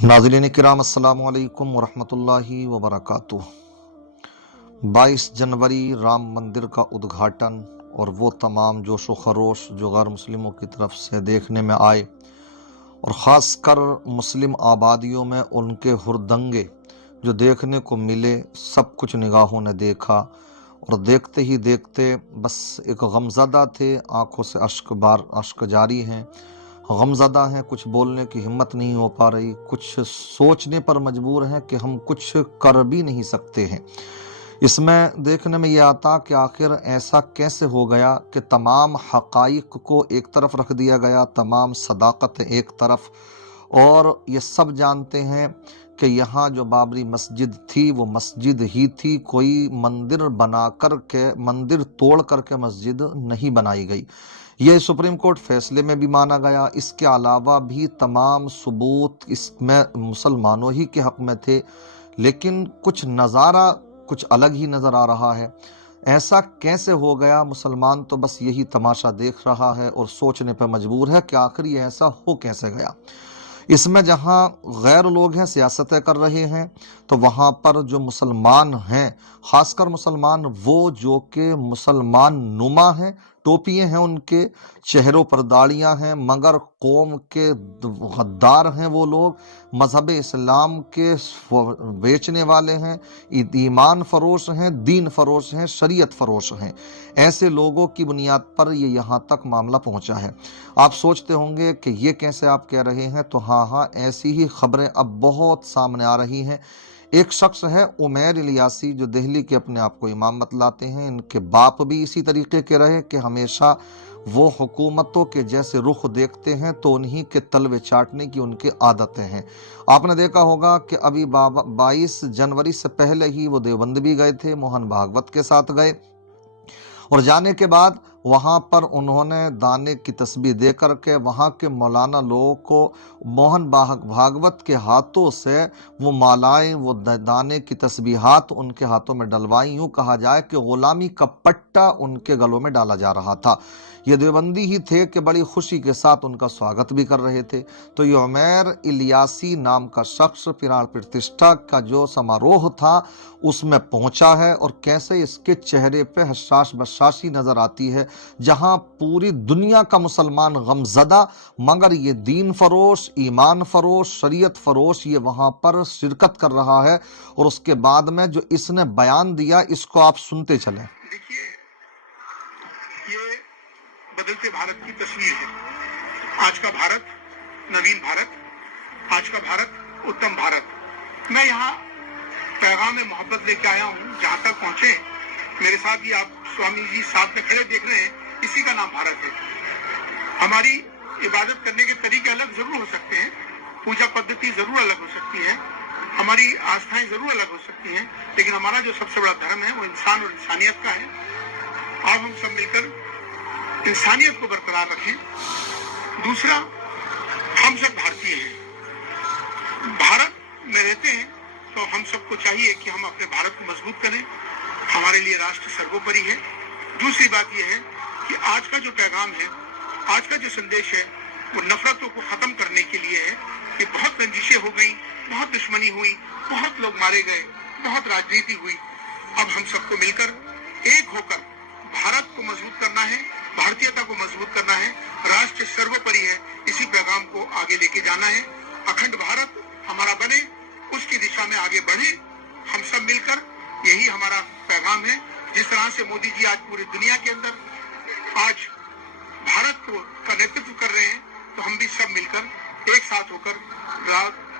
नाज़रीन किराम अस्सलामु अलैकुम वरहमतुल्लाहि वबरकातुह। 22 जनवरी राम मंदिर का उद्घाटन और वो तमाम जोशो खरोश जो गैर मुस्लिमों की तरफ से देखने में आए और ख़ासकर मुस्लिम आबादियों में उनके हुरदंगे जो देखने को मिले, सब कुछ निगाहों ने देखा और देखते ही देखते बस एक गमज़दा थे, आँखों से अश्क जारी हैं, गमज़दा हैं, कुछ बोलने की हिम्मत नहीं हो पा रही, कुछ सोचने पर मजबूर हैं कि हम कुछ कर भी नहीं सकते हैं। इसमें देखने में ये आता कि आखिर ऐसा कैसे हो गया कि तमाम हक़ाइक़ को एक तरफ रख दिया गया, तमाम सदाकत एक तरफ, और ये सब जानते हैं कि यहाँ जो बाबरी मस्जिद थी वो मस्जिद ही थी, कोई मंदिर बना कर के, मंदिर तोड़ करके मस्जिद नहीं बनाई गई। ये सुप्रीम कोर्ट फैसले में भी माना गया। इसके अलावा भी तमाम सबूत इसमें मुसलमानों ही के हक़ में थे, लेकिन कुछ नज़ारा कुछ अलग ही नज़र आ रहा है। ऐसा कैसे हो गया? मुसलमान तो बस यही तमाशा देख रहा है और सोचने पर मजबूर है कि आखिर ये ऐसा हो कैसे गया। इसमें जहाँ गैर लोग हैं सियासतें कर रहे हैं, तो वहाँ पर जो मुसलमान हैं, ख़ासकर मुसलमान वो जो कि मुसलमान नुमा हैं, टोपियाँ हैं उनके, चेहरों पर दाढ़ियाँ हैं, मगर कौम के गद्दार हैं वो लोग, मज़हब इस्लाम के बेचने वाले हैं, ईमान फरोश हैं, दीन फरोश हैं, शरीयत फरोश हैं। ऐसे लोगों की बुनियाद पर ये यहाँ तक मामला पहुँचा है। आप सोचते होंगे कि ये कैसे आप कह रहे हैं, तो हाँ, ऐसी ही खबरें अब बहुत सामने आ रही हैं। एक शख्स है उमैर इलियासी, जो दिल्ली के अपने आप को इमाम बतलाते हैं। इनके बाप भी इसी तरीके के रहे कि हमेशा वो हुकूमतों के जैसे रुख देखते हैं तो उन्हीं के तलवे चाटने की उनकी आदतें हैं। आपने देखा होगा कि अभी 22 जनवरी से पहले ही वो देवबंद भी गए थे, मोहन भागवत के साथ गए, और जाने के बाद वहाँ पर उन्होंने दाने की तस्बीह दे करके वहाँ के मौलाना लोगों को मोहन भागवत के हाथों से वो मालाएं, वो दाने की तस्बीहात उनके हाथों में डलवाई। यूँ कहा जाए कि ग़ुलामी का पट्टा उनके गलों में डाला जा रहा था। ये देवबंदी ही थे कि बड़ी खुशी के साथ उनका स्वागत भी कर रहे थे। तो ये उमैर इलियासी नाम का शख्स प्राण प्रतिष्ठा का जो समारोह था उसमें पहुंचा है, और कैसे इसके चेहरे पे हशाश बशाशी नजर आती है, जहां पूरी दुनिया का मुसलमान गमजदा, मगर ये दीन फरोश, ईमान फरोश, शरीयत फरोश ये वहां पर शिरकत कर रहा है। और उसके बाद में जो इसने बयान दिया, इसको आप सुनते चलें। देखिए, ये बदलते भारत की तस्वीर है। आज का भारत नवीन भारत, आज का भारत उत्तम भारत। मैं यहाँ पैगाम में मोहब्बत लेके आया हूँ। जहाँ तक पहुँचे मेरे साथ ही आप स्वामी जी साथ में खड़े देख रहे हैं, इसी का नाम भारत है। हमारी इबादत करने के तरीके अलग जरूर हो सकते हैं, पूजा पद्धति जरूर अलग हो सकती है, हमारी आस्थाएं जरूर अलग हो सकती हैं, लेकिन हमारा जो सबसे बड़ा धर्म है वो इंसान और इंसानियत का है। आज हम सब मिलकर इंसानियत को बरकरार रखें। दूसरा, हम सब भारतीय हैं, भारत में रहते हैं, तो हम सबको चाहिए कि हम अपने भारत को मजबूत करें। हमारे लिए राष्ट्र सर्वोपरि है। दूसरी बात यह है कि आज का जो पैगाम है, आज का जो संदेश है, वो नफरतों को खत्म करने के लिए है कि बहुत रंजिशें हो गई, बहुत दुश्मनी हुई, बहुत लोग मारे गए, बहुत राजनीति हुई। अब हम सबको मिलकर एक होकर भारत को मजबूत करना है, भारतीयता को मजबूत करना है। राष्ट्र सर्वोपरि है, इसी पैगाम को आगे लेके जाना है। अखंड भारत हमारा बने, उसकी दिशा में आगे बढ़े हम सब मिलकर, यही हमारा पैगाम है। जिस तरह से मोदी जी आज पूरी दुनिया के अंदर आज भारत का नेतृत्व कर रहे हैं, तो हम भी सब मिलकर एक साथ होकर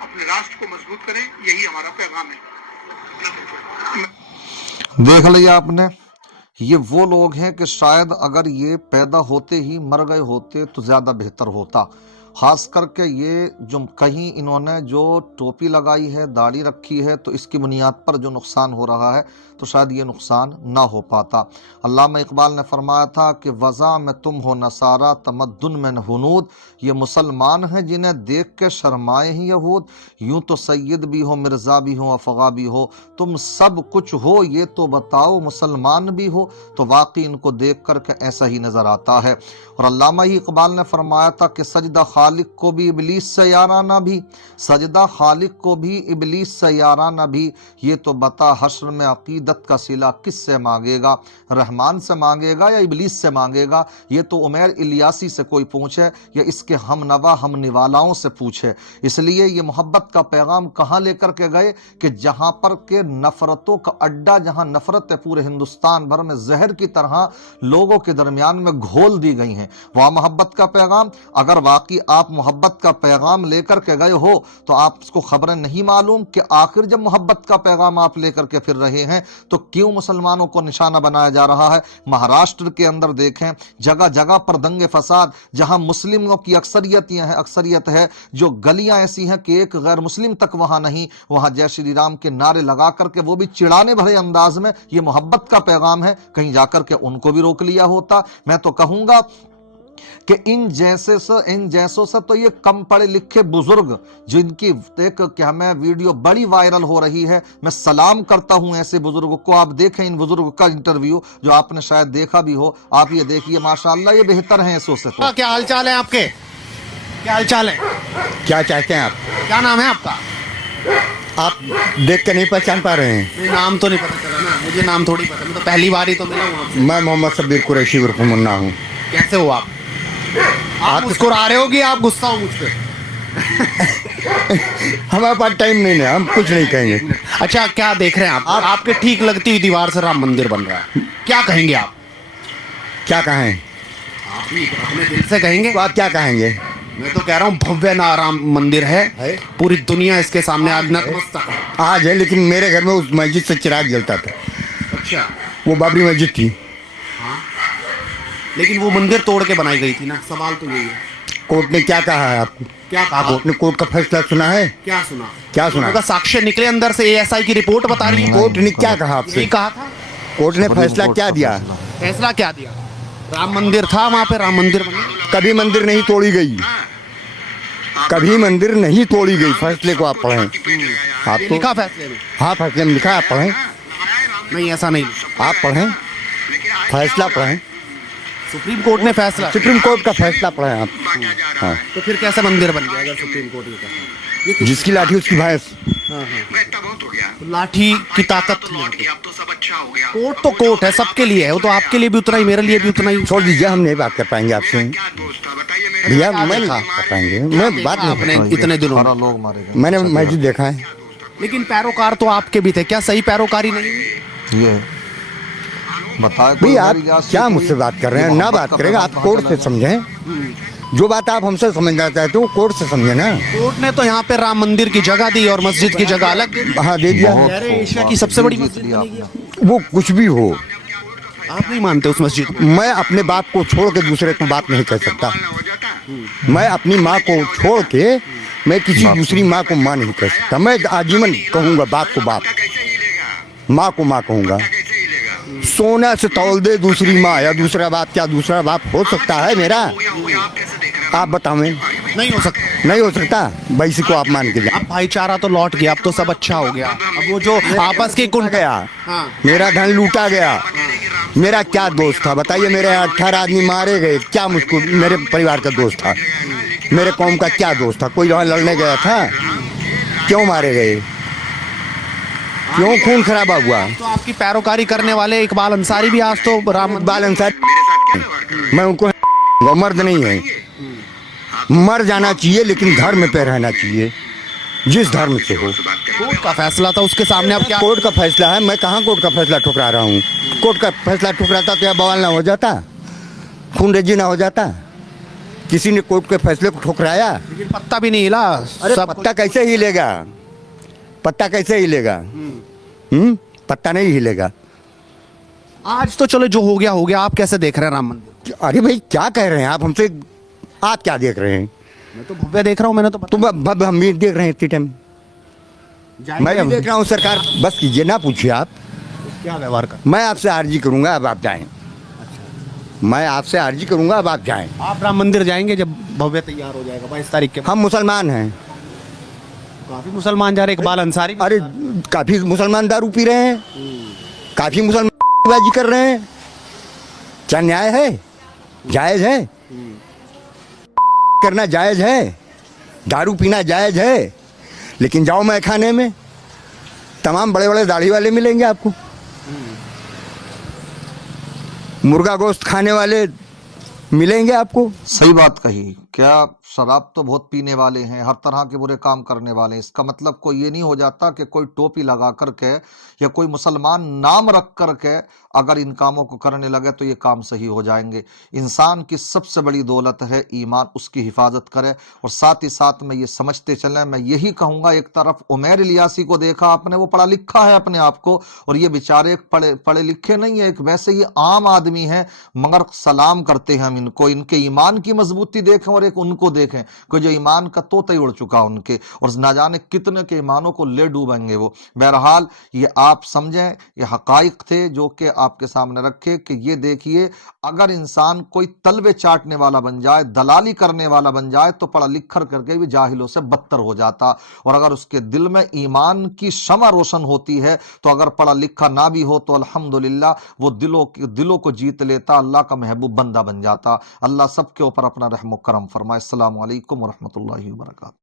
अपने राष्ट्र को मजबूत करें, यही हमारा पैगाम है। देख लिया आपने, ये वो लोग हैं कि शायद अगर ये पैदा होते ही मर गए होते तो ज़्यादा बेहतर होता। खास करके ये जो कहीं इन्होंने जो टोपी लगाई है, दाढ़ी रखी है, तो इसकी बुनियाद पर जो नुकसान हो रहा है तो शायद ये नुकसान ना हो पाता। अल्लामा इकबाल ने फरमाया था कि वज़ा में तुम हो नसारा, तमद्दुन में हुनूद। ये मुसलमान हैं जिन्हें देख के शर्माए ही यहूद। यूँ तो सैयद भी हो, मिर्ज़ा भी हो, अफ़गा भी हो, तुम सब कुछ हो, ये तो बताओ मुसलमान भी हो। तो वाकई इनको देख कर के ऐसा ही नज़र आता है। और अल्लामा ही इकबाल ने फरमाया था कि सजदा खालिक को भी इबलीस से याराना भी, सजदा खालिक को भी इबलीस से याराना भी। ये तो बता हश्र में अकीदत का सिला किससे मांगेगा, रहमान से मांगेगा या इबलीस से मांगेगा। ये तो उमैर इलियासी से कोई पूछे या इसके हम नवा हम निवालाओं से पूछे। इसलिए ये मोहब्बत का पैगाम कहाँ लेकर के गए कि जहाँ पर के नफरतों का अड्डा, जहाँ नफरतें पूरे हिंदुस्तान भर में जहर की तरह लोगों के दरमियान में घोल दी गई हैं, वहाँ मोहब्बत का पैगाम। अगर वाकई आप मोहब्बत का पैगाम लेकर के गए हो तो आपको खबरें नहीं मालूम कि आखिर जब मोहब्बत का पैगाम आप लेकर के फिर रहे हैं तो क्यों मुसलमानों को निशाना बनाया जा रहा है। महाराष्ट्र के अंदर देखें, जगह जगह पर दंगे फसाद, जहां मुस्लिमों की अक्सरियत है, जो गलियां ऐसी हैं कि एक गैर मुस्लिम तक वहां नहीं, वहां जय श्री राम के नारे लगा करके, वो भी चिढ़ाने भरे अंदाज में, ये मोहब्बत का पैगाम है। कहीं जाकर के उनको भी रोक लिया होता। मैं तो कहूंगा कि इन जैसों से तो ये कम पढ़े लिखे बुजुर्ग, जिनकी एक क्या मैं वीडियो बड़ी वायरल हो रही है, मैं सलाम करता हूं ऐसे बुजुर्गों को। आप देखें इन बुजुर्ग का इंटरव्यू, जो आपने शायद देखा भी हो, आप ये देखिए, माशाअल्लाह ये बेहतर है ऐसों से। तो क्या हाल चाल है आपके? क्या हाल चाल है? क्या चाहते हैं आप? क्या नाम है आपका? आप देख के नहीं पहचान पा रहे हैं? नहीं, नाम तो नहीं पता चला ना, मुझे नाम थोड़ी पता, मैं तो पहली बार ही तो मिला हूँ आपसे। मैं मोहम्मद सबीर कुरैशी उर्फ मुन्ना हूँ। कैसे हो आप? आप मुस्कुरा रहे हो कि आप गुस्सा हो मुझ पे? हमारे पास टाइम नहीं है, हम कुछ नहीं कहेंगे। अच्छा, क्या देख रहे हैं आप? आपके ठीक लगती हुई दीवार से राम मंदिर बन रहा है, क्या कहेंगे आप? क्या कहें? आप ही अपने दिल से कहेंगे। तो आप क्या कहेंगे? मैं तो कह रहा हूँ भव्य राम मंदिर है, पूरी दुनिया इसके सामने आज नतमस्तक है। आज है, लेकिन मेरे घर में उस मस्जिद से चिराग जलता था। अच्छा, वो बाबरी मस्जिद थी। लेकिन वो मंदिर तोड़ के बनाई गई थी ना, सवाल तो यही है। कोर्ट ने क्या कहा है आपको? क्या कहा कोर्ट? आपने कोर्ट का फैसला सुना है? क्या सुना? क्या सुना? उनका साक्ष्य निकले अंदर से, एएसआई की रिपोर्ट बता रही है। कोर्ट ने क्या कहा आपसे? यही कहा था। कोर्ट ने फैसला क्या दिया? फैसला क्या दिया? राम मंदिर था वहां पे, राम मंदिर बना। कभी मंदिर नहीं तोड़ी गई, कभी मंदिर नहीं तोड़ी गई। फैसले को आप पढ़ें। आप ये तो लिखा फैसले में? हाँ, फैसले में लिखा, आप पढ़ें। नहीं, ऐसा नहीं। आप पढ़ें, फैसला पढ़ें। सुप्रीम कोर्ट ने फैसला, सुप्रीम कोर्ट का फैसला पढ़ें आप। हाँ, तो फिर कैसे मंदिर बन गया अगर सुप्रीम कोर्ट ने कहा? जिसकी लाठी उसकी भैंस। लाठी की ताकत थी यहाँ पे। कोर्ट तो कोर्ट है, सबके लिए है, वो तो आपके लिए भी उतना ही, मेरे लिए भी उतना ही। छोड़ दीजिए, हम नहीं बात कर पाएंगे आपसे भैया। मैं नहीं बात कर पाएंगे, मैं बात नहीं अपने कर इतने दिनों में। 18 लोग मारे गए। मैंने मस्जिद देखा है। लेकिन पैरोकार तो आपके भी थे, क्या सही पैरोकारी नहीं? ये बताए भाई आप क्या मुझसे बात कर रहे हैं? ना बात करेंगे, आप कोर्ट से समझें। जो बात आप हमसे समझना चाहते हो कोर्ट से समझे ना। कोर्ट ने तो यहाँ पे राम मंदिर की जगह दी और मस्जिद की जगह अलग दी। हाँ, दे दिया। कह रहे हैं एशिया की सबसे बड़ी मस्जिद बनेगी। वो कुछ भी हो, आप नहीं मानते उस मस्जिद को? मैं अपने बाप को छोड़ के दूसरे को बात नहीं कह सकता। मैं अपनी माँ को छोड़ के मैं किसी दूसरी माँ को माँ नहीं कह सकता। मैं आजीवन कहूँगा बाप को बाप, माँ को माँ कहूँगा। सोना से तौल दे दूसरी माँ या दूसरा बाप, क्या दूसरा बाप हो सकता है मेरा? आप बतावें। नहीं हो सकता। नहीं हो सकता, वैसी को आप मान के जाए। अब भाईचारा तो लौट गया, अब तो सब अच्छा हो गया। अब वो जो आपस की कुंठ गया, हाँ। मेरा धन लूटा गया। मेरा क्या दोस्त था बताइए? मेरे 18 आदमी मारे गए, क्या मुझको मेरे परिवार का दोस्त था? मेरे कौम का क्या दोस्त था? कोई वहाँ लड़ने गया था? क्यों मारे गए? क्यों खून खराबा हुआ? तो आपकी पैरोकारी करने वाले इकबाल अंसारी भी आज तो राम इकबाल अंसारी, मैं उनको वो मर्द नहीं है। मर जाना चाहिए लेकिन धर्म पे रहना चाहिए, जिस धर्म से हो। कोर्ट का फैसला था, उसके सामने अब क्या? कोर्ट का फैसला है, मैं कहाँ कोर्ट का फैसला ठुकरा रहा हूँ? कोर्ट का फैसला ठुकराता तो यह बवाल ना हो जाता, खूनरेजी ना हो जाता? किसी ने कोर्ट के फैसले को ठुकराया? लेकिन पत्ता भी नहीं हिला। अरे सब पत्ता कैसे हिलेगा? पत्ता कैसे हिलेगा? पत्ता नहीं हिलेगा। आज तो चलो जो हो गया हो गया, आप कैसे देख रहे हैं राम मंदिर? अरे भाई क्या कह रहे हैं आप हमसे? आप क्या देख रहे हैं? मैं तो भव्य देख रहा हूँ, मैंने तो तुम अब हम भी देख रहे हैं इतनी टाइम। मैं भी देख रहा हूँ। सरकार बस कीजिए, ना पूछिए आप क्या व्यवहार कर। मैं आपसे अर्जी करूंगा, अब आप जाएं। मैं आपसे अर्जी करूंगा, अब आप जाएं। आप राम मंदिर जाएंगे जब भव्य तैयार हो जाएगा 22 तारीख के? हम मुसलमान हैं। काफी मुसलमान जा रहे, इकबाल अंसारी। अरे काफी मुसलमान दारू पी रहे हैं, काफी मुसलमान बाजी कर रहे हैं। क्या न्याय है? जायज है? करना जायज़ है, दारू पीना जायज़ है, लेकिन जाओ मैं खाने में तमाम बड़े बड़े दाढ़ी वाले मिलेंगे आपको, मुर्गा गोश्त खाने वाले मिलेंगे आपको। सही बात कही। क्या शराब तो बहुत पीने वाले हैं, हर तरह के बुरे काम करने वाले हैं। इसका मतलब कोई ये नहीं हो जाता कि कोई टोपी लगा करके या कोई मुसलमान नाम रख करके अगर इन कामों को करने लगे तो ये काम सही हो जाएंगे। इंसान की सबसे बड़ी दौलत है ईमान, उसकी हिफाजत करे। और साथ ही साथ में ये समझते चलें, मैं यही कहूँगा, एक तरफ उमैर इलियासी को देखा आपने, वो पढ़ा लिखा है अपने आप को, और ये बेचारे पढ़े लिखे नहीं है, एक वैसे ही आम आदमी है, मगर सलाम करते हैं हम इनको। इनके ईमान की मजबूती देखें और एक उनको देखें कि जो ईमान का तोता ही उड़ चुका उनके, और ना जाने कितने के ईमानों को ले डूबेंगे वो। बहरहाल ये आप समझें, ये हकाइक थे जो कि आपके सामने रखे कि ये देखिए, अगर इंसान कोई तलबे चाटने वाला बन जाए, दलाली करने वाला बन जाए, तो पढ़ा लिखकर करके भी जाहिलों से बदतर हो जाता। और अगर उसके दिल में ईमान की शमा रोशन होती है, तो अगर पढ़ा लिखा ना भी हो तो अल्हम्दुलिल्लाह वो दिलों को जीत लेता, अल्लाह का महबूब बंदा बन जाता। अल्लाह सबके ऊपर अपना रहम करम फरमाए। अस्सलामु अलैकुम व रहमतुल्लाहि व बरकातहू।